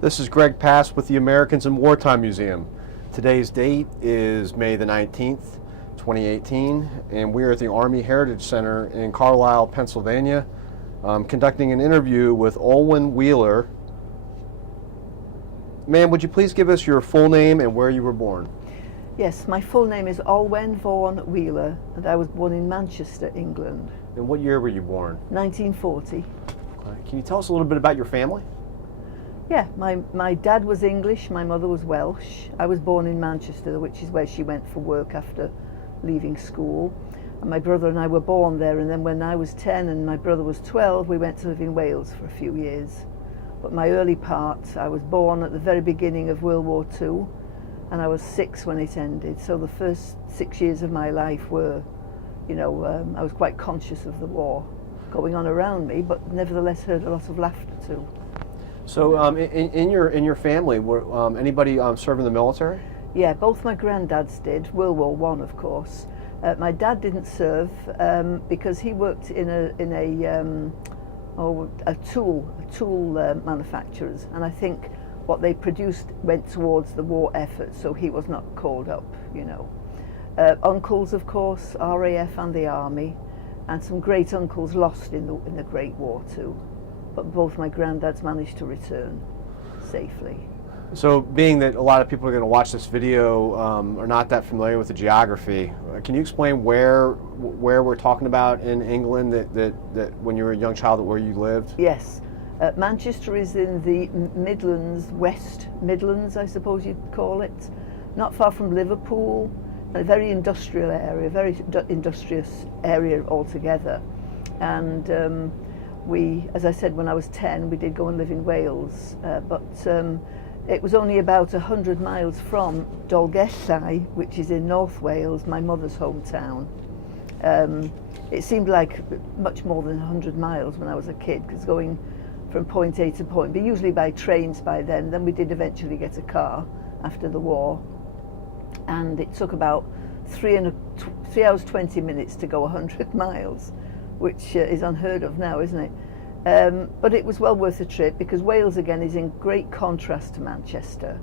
This is Greg Pass with the Americans in Wartime Museum. Today's date is May the 19th, 2018, and we're at the Army Heritage Center in Carlisle, Pennsylvania, conducting an interview with Olwen Wheeler. Ma'am, would you please give us your full name and where you were born? Yes, my full name is Olwen Wheeler, and I was born in Manchester, England. And what year were you born? 1940. Okay. Can you tell us a little bit about your family? Yeah, my dad was English, my mother was Welsh. I was born in Manchester, which is where she went for work after leaving school. And my brother and I were born there, and then when I was 10 and my brother was 12, we went to live in Wales for a few years. But my early part, I was born at the very beginning of World War II, and I was 6 when it ended. So the first 6 years of my life were, I was quite conscious of the war going on around me, but nevertheless heard a lot of laughter too. So in your family, were anybody serve in the military? Yeah, both my granddads did. World War I, of course. My dad didn't serve because he worked in a tool manufacturers, and I think what they produced went towards the war effort, so he was not called up. Uncles, of course, RAF and the Army, and some great uncles lost in the Great War too. But both my granddads managed to return safely. So being that a lot of people are going to watch this video are not that familiar with the geography, can you explain where we're talking about in England that when you were a young child, where you lived? Yes. Manchester is in the Midlands, West Midlands, I suppose you'd call it. Not far from Liverpool, a very industrial area, very industrious area altogether. And as I said, when I was 10, we did go and live in Wales, but it was only about 100 miles from WWII, which is in North Wales, my mother's hometown. It seemed like much more than 100 miles when I was a kid, because going from point A to point B, usually by trains by then. Then we did eventually get a car after the war, and it took about 3 hours 20 minutes to go 100 miles. Which is unheard of now, isn't it? But it was well worth the trip, because Wales again is in great contrast to Manchester.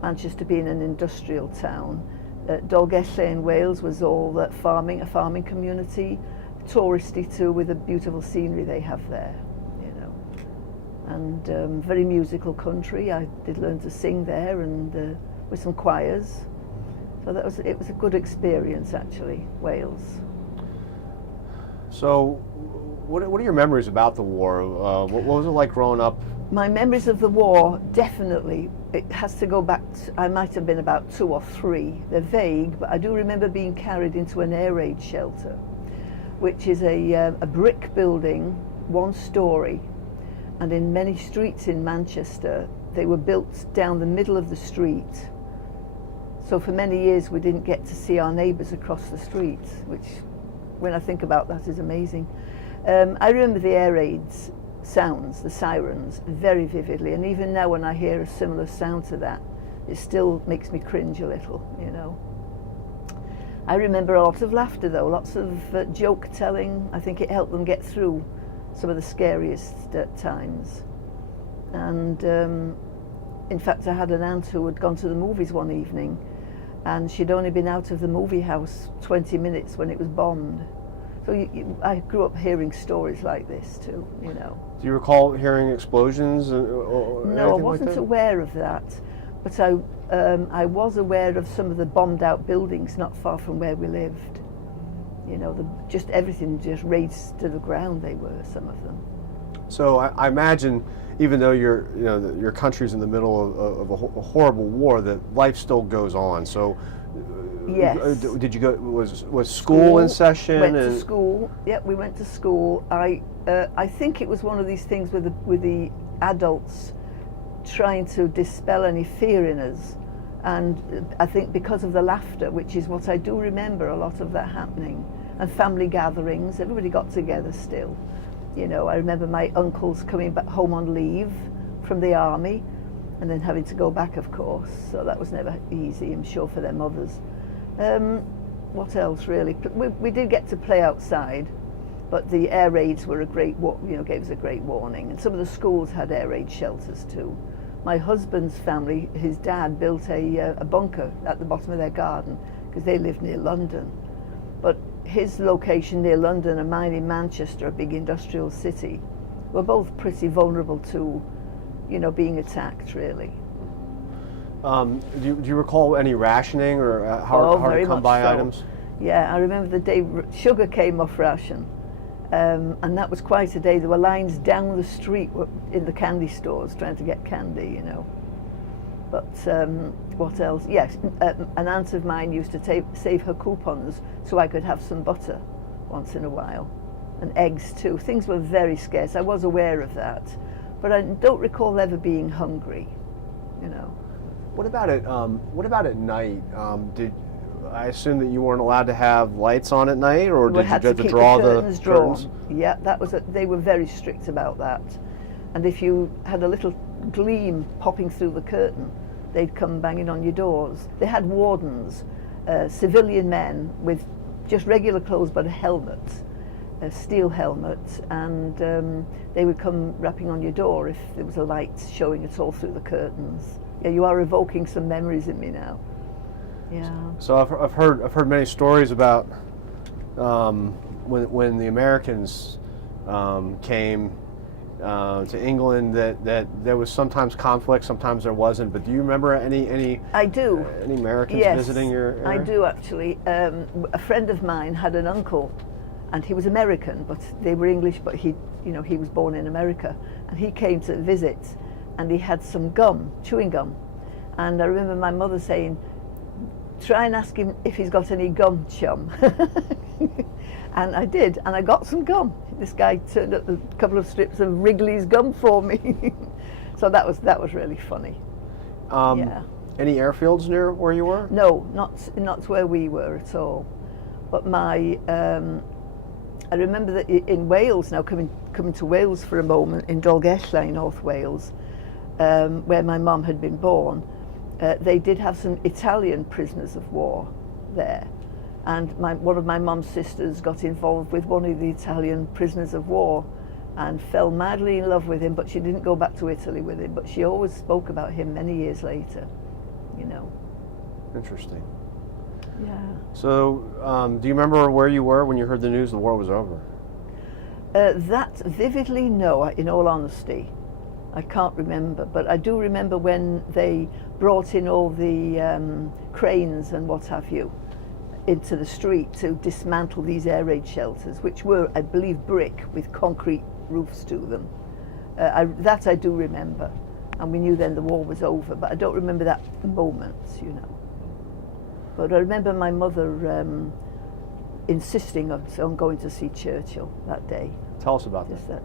Manchester being an industrial town. WWII in Wales was all a farming community, touristy too, with the beautiful scenery they have there, and very musical country. I did learn to sing there, and with some choirs. So it was a good experience actually, Wales. So, what are your memories about the war? What was it like growing up? My memories of the war, definitely, it has to go back I might have been about 2 or 3. They're vague, but I do remember being carried into an air raid shelter, which is a brick building, 1 story, and in many streets in Manchester, they were built down the middle of the street. So for many years, we didn't get to see our neighbours across the street, which, when I think about that, is amazing. I remember the air raids sounds, the sirens, very vividly, and even now when I hear a similar sound to that, it still makes me cringe a little, I remember a lot of laughter though, lots of joke telling. I think it helped them get through some of the scariest times. And in fact, I had an aunt who had gone to the movies one evening, and she'd only been out of the movie house 20 minutes when it was bombed. So I grew up hearing stories like this too, Do you recall hearing explosions? Or no, I wasn't aware of that, but I was aware of some of the bombed out buildings not far from where we lived. Just everything just razed to the ground, they were, some of them. So I imagine, even though your country's in the middle of a horrible war, that life still goes on. So, yes. Did you go? Was school in session? Went to school. Yeah, we went to school. I think it was one of these things with the adults trying to dispel any fear in us, and I think because of the laughter, which is what I do remember, a lot of that happening, and family gatherings. Everybody got together still. I remember my uncles coming back home on leave from the army and then having to go back, of course. So that was never easy, I'm sure, for their mothers. What else, really? We did get to play outside, but the air raids were gave us a great warning. And some of the schools had air raid shelters too. my husband's family, his dad built a bunker at the bottom of their garden because they lived near London. But his location near London and mine in Manchester, a big industrial city, were both pretty vulnerable to, being attacked, really. Do you recall any rationing or hard to come by items? Yeah, I remember the day sugar came off ration, and that was quite a day. There were lines down the street in the candy stores trying to get candy, But what else? Yes, an aunt of mine used to save her coupons so I could have some butter once in a while, and eggs too. Things were very scarce. I was aware of that, but I don't recall ever being hungry, What about at night? I assume that you weren't allowed to have lights on at night, or did you have to draw the curtains? Yeah, they were very strict about that. And if you had a little gleam popping through the curtain, they'd come banging on your doors. They had wardens, civilian men with just regular clothes but a helmet, a steel helmet, and they would come rapping on your door if there was a light showing it all through the curtains. Yeah, you are evoking some memories in me now. Yeah. So I've heard many stories about when the Americans came to England that there was sometimes conflict, sometimes there wasn't. But do you remember any? I do. Any Americans visiting your area? I do actually. A friend of mine had an uncle, and he was American, but they were English. But he was born in America, and he came to visit, and he had some gum, chewing gum, and I remember my mother saying, try and ask him if he's got any gum, chum. And I did, and I got some gum. This guy turned up a couple of strips of Wrigley's gum for me. So that was really funny. Yeah. Any airfields near where you were? No, not where we were at all. But I remember that in Wales, now coming to Wales for a moment, in Dolgellau, North Wales, where my mum had been born, they did have some Italian prisoners of war there, and one of my mum's sisters got involved with one of the Italian prisoners of war and fell madly in love with him, but she didn't go back to Italy with him, but she always spoke about him many years later, Interesting. Yeah. So do you remember where you were when you heard the news the war was over? That vividly, no, in all honesty. I can't remember, but I do remember when they brought in all the cranes and what have you into the street to dismantle these air raid shelters, which were, I believe, brick with concrete roofs to them. That I do remember, and we knew then the war was over, but I don't remember that moment, But I remember my mother insisting on going to see Churchill that day. Tell us about that.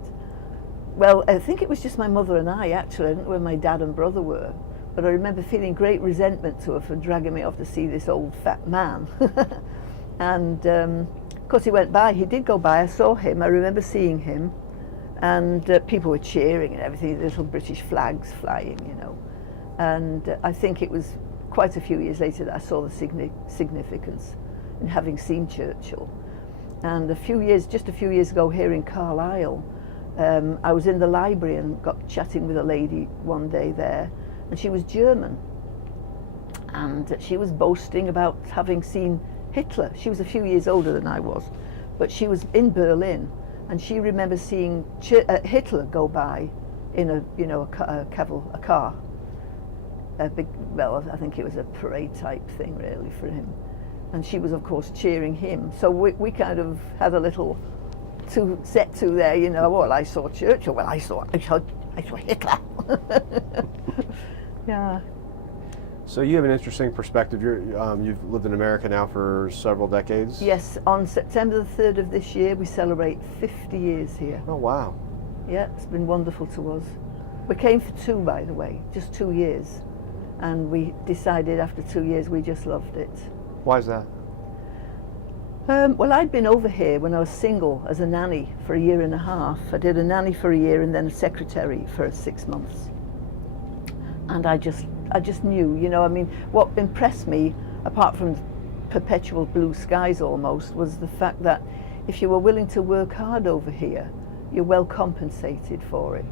Well, I think it was just my mother and I, actually. I don't know where my dad and brother were. But I remember feeling great resentment to her for dragging me off to see this old fat man. And, of course, he went by. He did go by. I saw him. I remember seeing him. And people were cheering and everything, little British flags flying, And I think it was quite a few years later that I saw the significance in having seen Churchill. And just a few years ago here in Carlisle, I was in the library and got chatting with a lady one day there, and she was German, and she was boasting about having seen Hitler. She was a few years older than I was, but she was in Berlin, and she remembers seeing Hitler go by in a car, a big, well, I think it was a parade type thing really for him, and she was of course cheering him. So we kind of had a little set to there, Well, I saw Churchill. Well, I saw Hitler. Yeah. So you have an interesting perspective. You've lived in America now for several decades. Yes. On September the 3rd of this year, we celebrate 50 years here. Oh wow. Yeah, it's been wonderful to us. We came for 2, by the way, just 2 years, and we decided after 2 years we just loved it. Why is that? Well, I'd been over here when I was single as a nanny for 1.5 years. I did a nanny for a year and then a secretary for 6 months. And I just knew, what impressed me, apart from perpetual blue skies almost, was the fact that if you were willing to work hard over here, you're well compensated for it.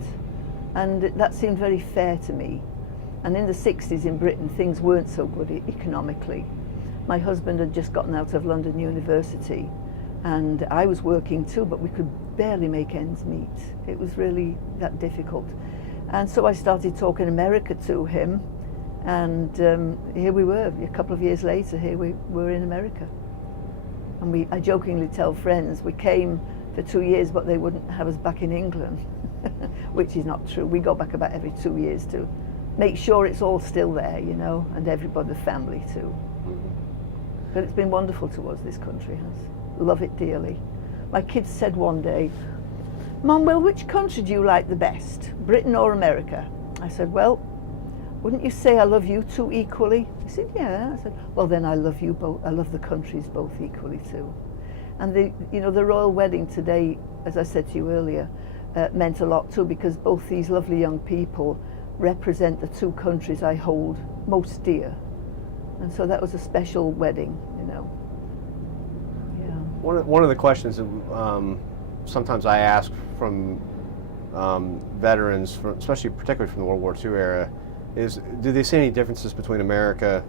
And that seemed very fair to me. And in the 60s in Britain, things weren't so good economically. My husband had just gotten out of London University, and I was working too, but we could barely make ends meet. It was really that difficult. And so I started talking America to him, and here we were, a couple of years later, here we were in America. And I jokingly tell friends, we came for 2 years, but they wouldn't have us back in England, which is not true. We go back about every 2 years to make sure it's all still there, you know, and everybody, the family too. But it's been wonderful to us, this country has. Love it dearly. My kids said one day, Mum, well, which country do you like the best, Britain or America? I said, well, wouldn't you say I love you two equally? He said, yeah. I said, well, then I love you both. I love the countries both equally too. And the royal wedding today, as I said to you earlier, meant a lot too, because both these lovely young people represent the two countries I hold most dear. And so that was a special wedding, you know. Yeah. One of the questions that sometimes I ask from veterans, especially particularly from the World War II era, is do they see any differences between America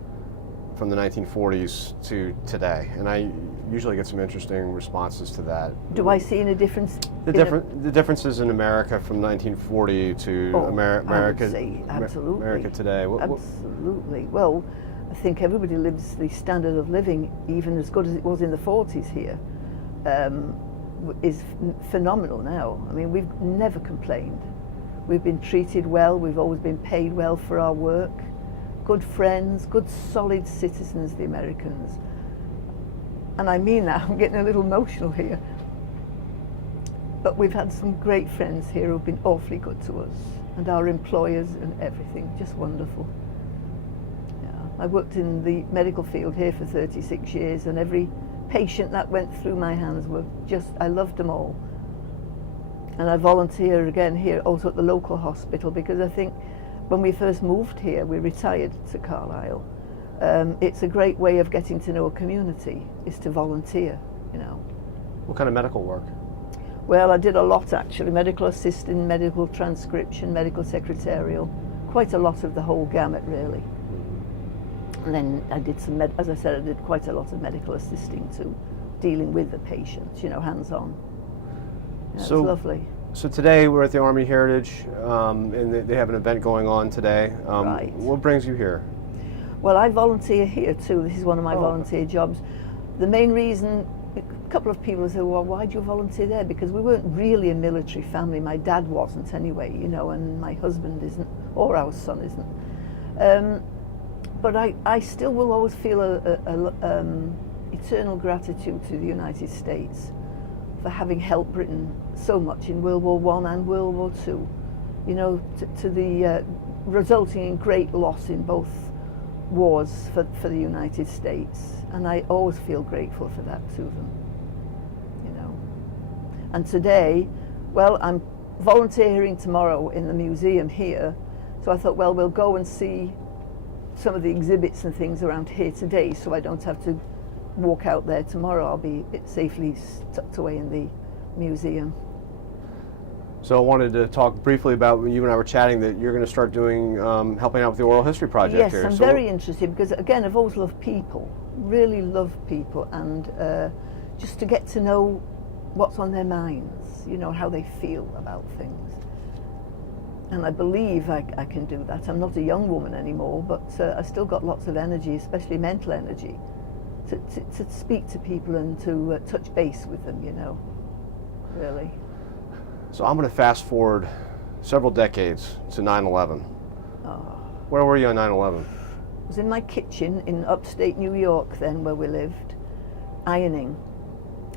from the 1940s to today? And I usually get some interesting responses to that. Do I see any difference? The differences in America from 1940 to America, I would say absolutely. America today. Absolutely. Well, I think everybody lives the standard of living, even as good as it was in the 40s here, is phenomenal now. I mean, we've never complained. We've been treated well, we've always been paid well for our work. Good friends, good solid citizens, the Americans. And I mean that, I'm getting a little emotional here. But we've had some great friends here who've been awfully good to us, and our employers and everything, just wonderful. I worked in the medical field here for 36 years, and every patient that went through my hands I loved them all. And I volunteer again here also at the local hospital, because I think when we first moved here, we retired to Carlisle. It's a great way of getting to know a community, is to volunteer, you know. What kind of medical work? Well, I did a lot actually, medical assisting, medical transcription, medical secretarial, quite a lot of the whole gamut really. And then I did as I said, I did quite a lot of medical assisting too, dealing with the patients, you know, hands-on. Yeah, so, it was lovely. So today we're at the Army Heritage, and they have an event going on today. Right. What brings you here? Well, I volunteer here too. This is one of my volunteer jobs. The main reason, a couple of people say, well, why do you volunteer there? Because we weren't really a military family. My dad wasn't anyway, you know, and my husband isn't, or our son isn't. But I still will always feel eternal gratitude to the United States for having helped Britain so much in World War I and World War II. You know, to the resulting in great loss in both wars for the United States. And I always feel grateful for that to them, you know. And today, well, I'm volunteering tomorrow in the museum here, so I thought, well, we'll go and see some of the exhibits and things around here today, so I don't have to walk out there tomorrow. I'll be safely tucked away in the museum. So I wanted to talk briefly about, when you and I were chatting, that you're going to start doing, helping out with the Oral History Project yes, here. I'm very interested, because again, I've always loved people, really loved people, and just to get to know what's on their minds, you know, how they feel about things. And I believe I can do that. I'm not a young woman anymore, but I've still got lots of energy, especially mental energy, to speak to people and to touch base with them, you know, really. So I'm going to fast forward several decades to 9/11. Oh. Where were you on 9/11? I was in my kitchen in upstate New York then, where we lived, ironing.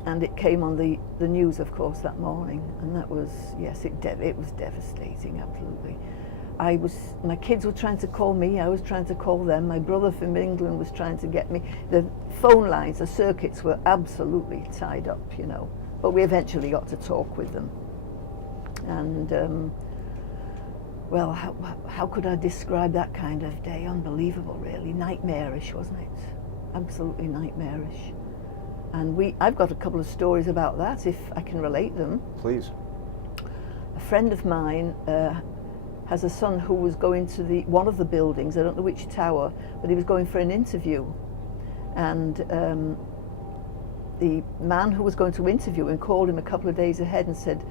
And it came on the news, of course, that morning, and that was, yes, it was devastating, absolutely. My kids were trying to call me, I was trying to call them, my brother from England was trying to get me. The phone lines, the circuits were absolutely tied up, you know, but we eventually got to talk with them. And, well, how could I describe that kind of day? Unbelievable, really, nightmarish, wasn't it? Absolutely nightmarish. And I've got a couple of stories about that, if I can relate them. Please. A friend of mine has a son who was going to one of the buildings, I don't know which tower, but he was going for an interview. And the man who was going to interview him called him a couple of days ahead and said,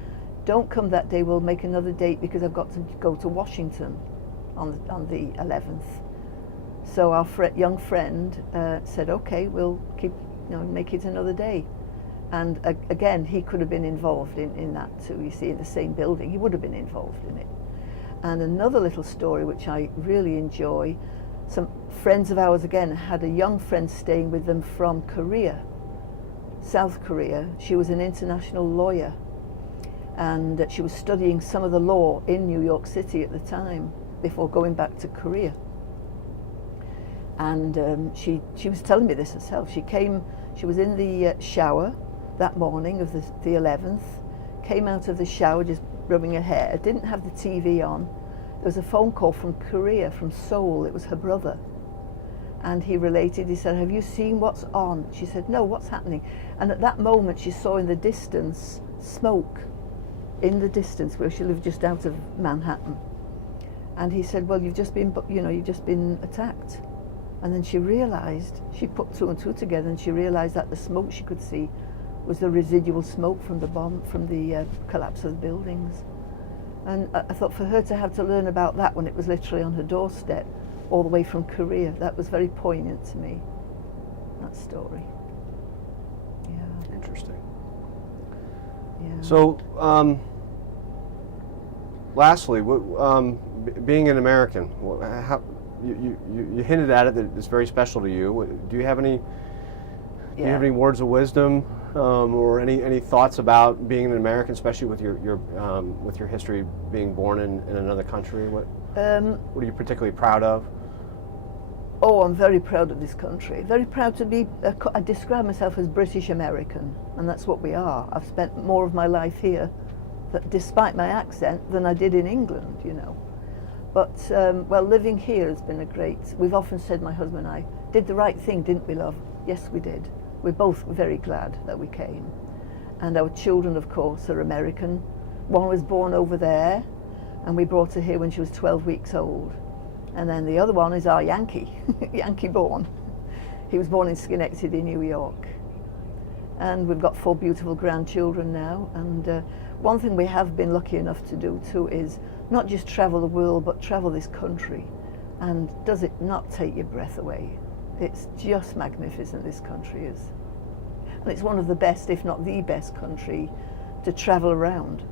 don't come that day, we'll make another date because I've got to go to Washington on the 11th. So our young friend said, okay, we'll make it another day. And again, he could have been involved in that too, you see, in the same building. He would have been involved in it. And another little story which I really enjoy, some friends of ours again had a young friend staying with them from Korea, South Korea. She was an international lawyer, and she was studying some of the law in New York City at the time before going back to Korea. And she was telling me this herself. She was in the shower that morning of the 11th, came out of the shower just rubbing her hair, didn't have the TV on. There was a phone call from Korea, from Seoul. It was her brother. And he related, he said, have you seen what's on? She said, no, what's happening? And at that moment she saw in the distance smoke, in the distance where she lived just out of Manhattan. And he said, well, you've just been attacked. And then she realized, she put two and two together, and she realized that the smoke she could see was the residual smoke from the bomb, from the collapse of the buildings. And I thought for her to have to learn about that when it was literally on her doorstep, all the way from Korea, that was very poignant to me, that story. Yeah. Interesting. Yeah. So, lastly, being an American, how, you hinted at it that it's very special to you. Do you have any? Do you have any words of wisdom, or any thoughts about being an American, especially with your history being born in another country? What are you particularly proud of? Oh, I'm very proud of this country. Very proud to be. I describe myself as British American, and that's what we are. I've spent more of my life here, despite my accent, than I did in England. You know. But, well, living here has been we've often said, my husband and I, did the right thing, didn't we, love? Yes, we did. We're both very glad that we came. And our children, of course, are American. One was born over there, and we brought her here when she was 12 weeks old. And then the other one is our Yankee, Yankee born. He was born in Schenectady, New York. And we've got 4 beautiful grandchildren now. And one thing we have been lucky enough to do too is not just travel the world, but travel this country. And does it not take your breath away? It's just magnificent, this country is. And it's one of the best, if not the best country to travel around,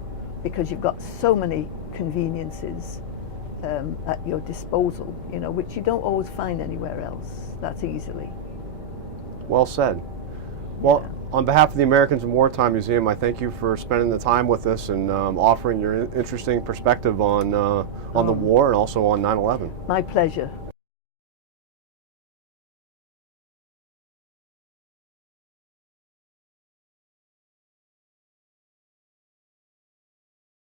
because you've got so many conveniences at your disposal, you know, which you don't always find anywhere else that easily. Well said. Well, on behalf of the Americans in Wartime Museum, I thank you for spending the time with us and offering your interesting perspective on the war and also on 9/11. My pleasure.